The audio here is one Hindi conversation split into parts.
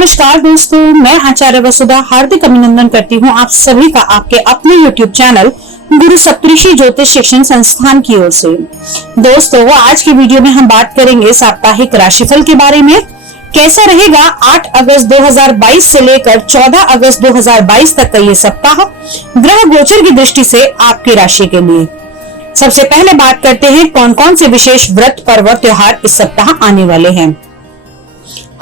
नमस्कार दोस्तों, मैं आचार्य वसुधा हार्दिक अभिनंदन करती हूँ आप सभी का आपके अपने YouTube चैनल गुरु सप्तऋषि ज्योतिष शिक्षण संस्थान की ओर से। दोस्तों, आज की वीडियो में हम बात करेंगे साप्ताहिक राशिफल के बारे में। कैसा रहेगा 8 अगस्त 2022 से लेकर 14 अगस्त 2022 तक का ये सप्ताह ग्रह गोचर की दृष्टि से आपकी राशि के लिए। सबसे पहले बात करते हैं कौन कौन से विशेष व्रत पर्व त्योहार इस सप्ताह आने वाले हैं।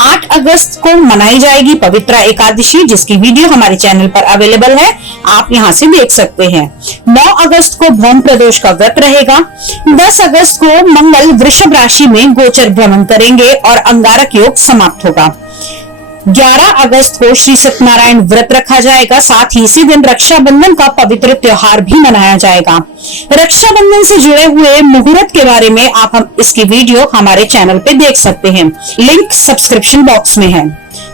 8 अगस्त को मनाई जाएगी पवित्रा एकादशी, जिसकी वीडियो हमारे चैनल पर अवेलेबल है, आप यहां से देख सकते हैं। 9 अगस्त को भौम प्रदोष का व्रत रहेगा। 10 अगस्त को मंगल वृषभ राशि में गोचर भ्रमण करेंगे और अंगारक योग समाप्त होगा। 11 अगस्त को श्री सत्यनारायण व्रत रखा जाएगा। साथ ही इसी दिन रक्षाबंधन का पवित्र त्योहार भी मनाया जाएगा। रक्षाबंधन से जुड़े हुए मुहूर्त के बारे में आप हम इसकी वीडियो हमारे चैनल पे देख सकते हैं, लिंक सब्सक्रिप्शन बॉक्स में है।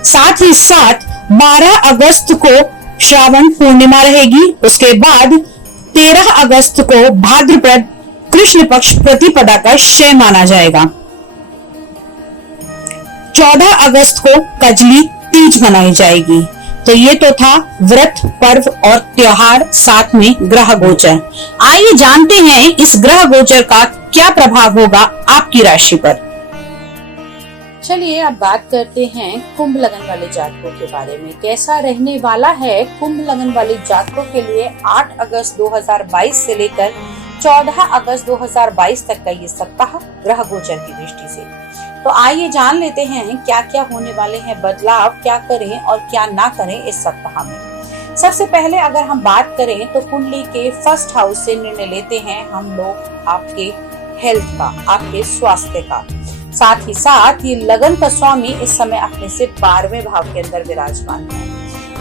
साथ ही साथ 12 अगस्त को श्रावण पूर्णिमा रहेगी। उसके बाद 13 अगस्त को भाद्रपद कृष्ण पक्ष प्रतिपदा का क्षय माना जाएगा। 14 अगस्त को कजली तीज मनाई जाएगी। तो ये तो था व्रत पर्व और त्योहार, साथ में ग्रह गोचर। आइए जानते हैं इस ग्रह गोचर का क्या प्रभाव होगा आपकी राशि पर। चलिए अब बात करते हैं कुंभ लगन वाले जातकों के बारे में। कैसा रहने वाला है कुंभ लगन वाले जातकों के लिए 8 अगस्त 2022 से लेकर 14 अगस्त 2022 तक का ये सप्ताह ग्रह गोचर की दृष्टि से। तो आइए जान लेते हैं क्या क्या होने वाले हैं बदलाव, क्या करें और क्या ना करें इस सप्ताह में। सबसे पहले अगर हम बात करें तो कुंडली के फर्स्ट हाउस से निर्णय लेते हैं हम लोग आपके हेल्थ का, आपके स्वास्थ्य का। साथ ही साथ ये लगन का स्वामी इस समय अपने से 12वें भाव के अंदर विराजमान है।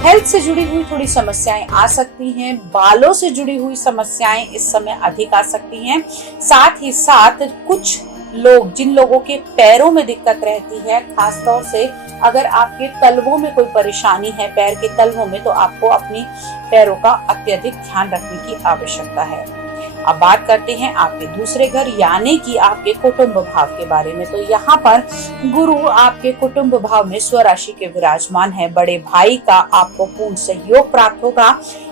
हेल्थ से जुड़ी हुई थोड़ी समस्याएं आ सकती हैं, बालों से जुड़ी हुई समस्याएं इस समय अधिक आ सकती हैं। साथ ही साथ कुछ लोग, जिन लोगों के पैरों में दिक्कत रहती है, खासतौर से अगर आपके तलवों में कोई परेशानी है, पैर के तलवों में, तो आपको अपनी पैरों का अत्यधिक ध्यान रखने की आवश्यकता है। अब बात करते हैं आपके दूसरे घर यानी कि आपके कुटुंब भाव के बारे में। तो यहाँ पर गुरु आपके कुटुंब भाव में स्वराशि के विराजमान है। बड़े भाई का आपको पूर्ण सहयोग प्राप्त होगा।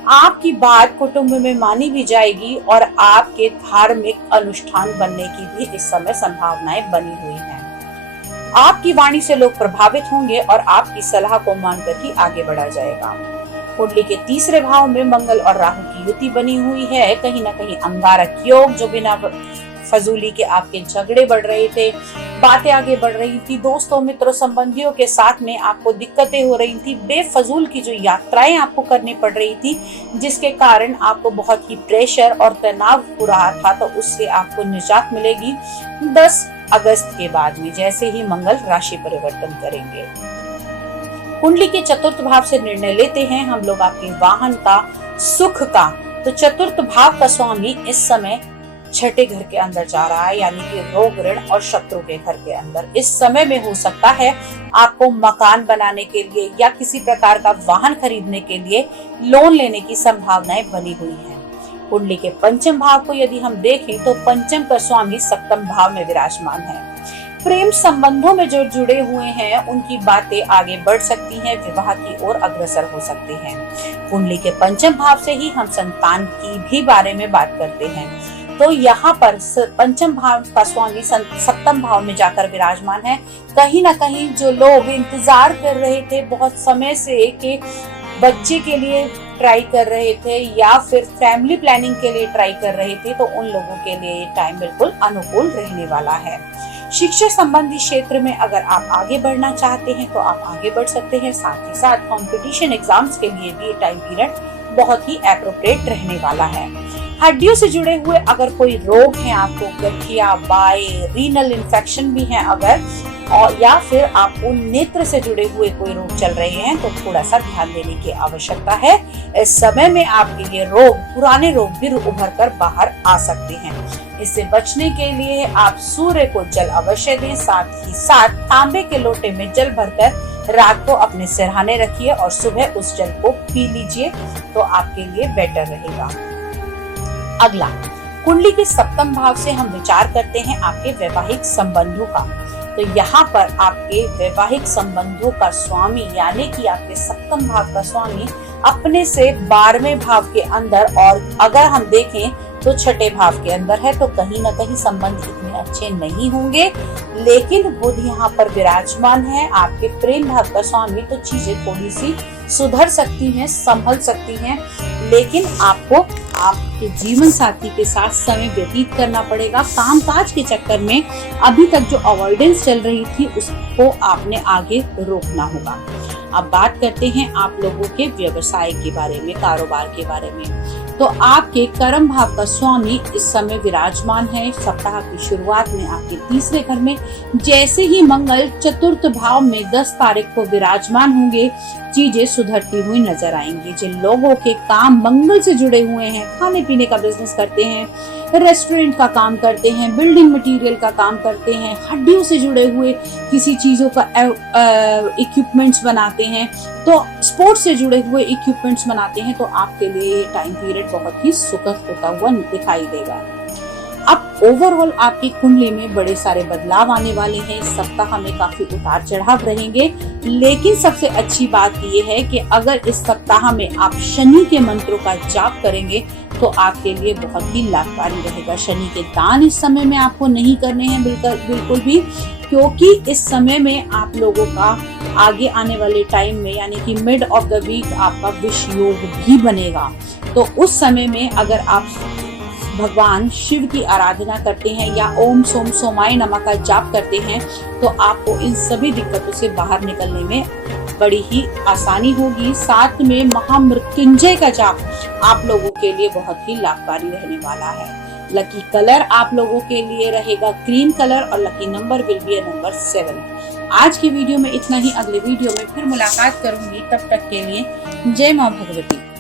आपकी बात कुटुंब में मानी भी जाएगी और आपके धार्मिक अनुष्ठान बनने की भी इस समय संभावनाएं बनी हुई हैं। आपकी वाणी से लोग प्रभावित होंगे और आपकी सलाह को मानकर ही आगे बढ़ा जाएगा। कुंडली के तीसरे भाव में मंगल और राहु की युति बनी हुई है। कहीं ना कहीं अंगारक योग, जो बिना फजूली के आपके झगड़े बढ़ रहे थे, बातें आगे बढ़ रही थी, दोस्तों मित्रों संबंधियों के साथ में आपको दिक्कतें हो रही थी, बेफजूल की जो यात्राएं आपको करनी पड़ रही थी, जिसके कारण आपको बहुत ही प्रेशर और तनाव हो रहा था, तो उससे आपको निजात मिलेगी 10 अगस्त के बाद में, जैसे ही मंगल राशि परिवर्तन करेंगे। कुंडली के चतुर्थ भाव से निर्णय लेते हैं हम लोग आपके वाहन का, सुख का। तो चतुर्थ भाव का स्वामी इस समय छठे घर के अंदर जा रहा है, यानी कि रोग, ऋण और शत्रु के घर के अंदर। इस समय में हो सकता है आपको मकान बनाने के लिए या किसी प्रकार का वाहन खरीदने के लिए लोन लेने की संभावनाएं बनी हुई हैं। कुंडली के पंचम भाव को यदि हम देखें तो पंचम का स्वामी सप्तम भाव में विराजमान है। प्रेम संबंधों में जो जुड़े हुए हैं उनकी बातें आगे बढ़ सकती हैं, विवाह की ओर अग्रसर हो सकते हैं। कुंडली के पंचम भाव से ही हम संतान की भी बारे में बात करते हैं। तो यहाँ पर पंचम भाव का स्वामी सप्तम भाव में जाकर विराजमान है। कहीं ना कहीं जो लोग इंतजार कर रहे थे बहुत समय से कि बच्चे के लिए ट्राई कर रहे थे या फिर फैमिली प्लानिंग के लिए ट्राई कर रहे थे, तो उन लोगों के लिए ये टाइम बिल्कुल अनुकूल रहने वाला है। शिक्षा संबंधी क्षेत्र में अगर आप आगे बढ़ना चाहते हैं तो आप आगे बढ़ सकते हैं। साथ ही साथ कंपटीशन एग्जाम्स के लिए भी ये टाइम पीरियड बहुत ही एप्रोप्रिएट रहने वाला है। हड्डियों से जुड़े हुए अगर कोई रोग है, आपको गठिया, बाई, रीनल इन्फेक्शन भी है अगर, और या फिर आपको नेत्र से जुड़े हुए कोई रोग चल रहे हैं, तो थोड़ा सा ध्यान देने की आवश्यकता है। इस समय में आपके ये रोग, पुराने रोग भी उभर कर बाहर आ सकते हैं। इससे बचने के लिए आप सूर्य को जल अवश्य दें। साथ ही साथ तांबे के लोटे में जल भरकर रात को अपने सिरहाने रखिए और सुबह उस जल को पी लीजिए, तो आपके लिए बेटर रहेगा। अगला, कुंडली के सप्तम भाव से हम विचार करते हैं आपके वैवाहिक संबंधों का। तो यहाँ पर आपके वैवाहिक संबंधों का स्वामी यानी कि आपके सप्तम भाव का स्वामी अपने से 12वें भाव के अंदर, और अगर हम देखें तो छठे भाव के अंदर है, तो कहीं ना कहीं संबंध इतने अच्छे नहीं होंगे। लेकिन बुध यहाँ पर विराजमान है, आपके प्रेम भाव का स्वामी, तो चीजें थोड़ी सी सुधर सकती हैं, संभल सकती हैं। लेकिन आपको आपके जीवन साथी के साथ समय व्यतीत करना पड़ेगा। कामकाज के चक्कर में अभी तक जो अवॉइडेंस चल रही थी उसको आपने आगे रोकना होगा। अब बात करते हैं आप लोगों के व्यवसाय के बारे में, कारोबार के बारे में। तो आपके कर्म भाव का स्वामी इस समय विराजमान है सप्ताह की शुरुआत में आपके तीसरे घर में। जैसे ही मंगल चतुर्थ भाव में 10 तारीख को विराजमान होंगे, चीजें सुधरती हुई नजर आएंगी। जिन लोगों के काम मंगल से जुड़े हुए हैं, खाने पीने का बिजनेस करते हैं, रेस्टोरेंट का काम करते हैं, बिल्डिंग मटेरियल का काम करते हैं, हड्डियों से जुड़े हुए किसी चीजों का इक्विपमेंट्स बनाते हैं, तो स्पोर्ट्स से जुड़े हुए इक्विपमेंट्स बनाते हैं, तो आपके लिए ये टाइम पीरियड बहुत ही सुखद होता हुआ दिखाई देगा। अब ओवरऑल आपकी कुंडली में बड़े सारे बदलाव आने वाले हैं। इस सप्ताह में काफी उतार चढ़ाव रहेंगे, लेकिन सबसे अच्छी बात ये है कि अगर इस सप्ताह में आप शनि के मंत्रों का जाप करेंगे तो आपके लिए बहुत ही लाभकारी रहेगा। शनि के दान इस समय में आपको नहीं करने हैं बिल्कुल भी, क्योंकि इस समय में आप लोगों का आगे आने वाले टाइम में यानी कि मिड ऑफ द वीक आपका विष योग भी बनेगा। तो उस समय में अगर आप भगवान शिव की आराधना करते हैं या ओम सोम सोमाय नमः का जाप करते हैं, तो आपको इन सभी दिक्कतों से बाहर निकलने में बड़ी ही आसानी होगी। साथ में महामृत्युंजय का जाप आप लोगों के लिए बहुत ही लाभकारी रहने वाला है। लकी कलर आप लोगों के लिए रहेगा क्रीम कलर और lucky number will be number 7। आज की वीडियो में इतना ही। अगले वीडियो में फिर मुलाकात करूंगी, तब तक के लिए जय मां भगवती।